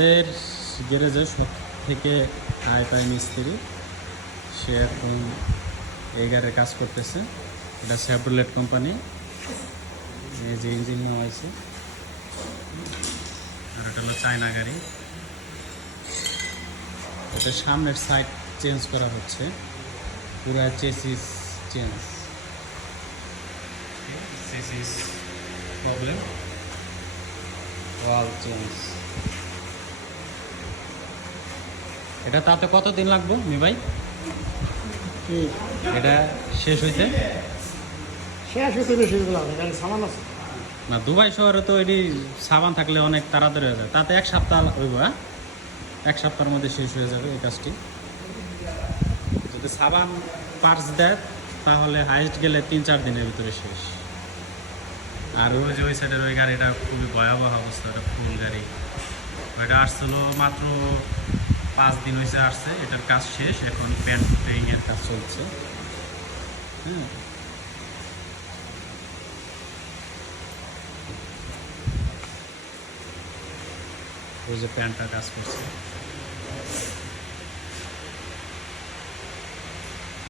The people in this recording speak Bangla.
আমাদের গ্যারেজে সব থেকে হাই মিস্ত্রি, সে এখন এই গাড়ির কাজ করতেছে। এটা শেভরলেট কোম্পানি। এই যে ইঞ্জিন নেওয়া হয়েছে, আর এটা হলো চায়না গাড়ি। এটা সামনের সাইড চেঞ্জ করা হচ্ছে, পুরো চেসিস চেঞ্জ, চেসিস প্রবলেম, ওয়াল চেঞ্জ। এটা তাতে কতদিন লাগবে মি ভাই এটা শেষ হইতে? বেশি লাগে, কারণ সামান আছে না, দুবাই শহরে তো এটি সাবান থাকলে অনেক তাড়াতাড়ি হয়ে যায়। তাতে এক সপ্তাহ হইব, হ্যাঁ, এক সপ্তাহের মধ্যে শেষ হয়ে যাবে এই কাজটি। যদি সাবান পার্টস দেয় তাহলে হাইস্ট গেলে 3-4 দিনের ভিতরে শেষ। আর ওই যে ওই সাইডের ওই গাড়িটা খুবই ভয়াবহ অবস্থা, ওটা ফুল গাড়ি। ওইটা আসছিল মাত্র 5 দিন হয়েছে আসছে, এটার কাজ শেষ, এখন পেইন্টের কাজ চলছে। হ্যাঁ, ওই যে প্যান্টটা কাজ করছে।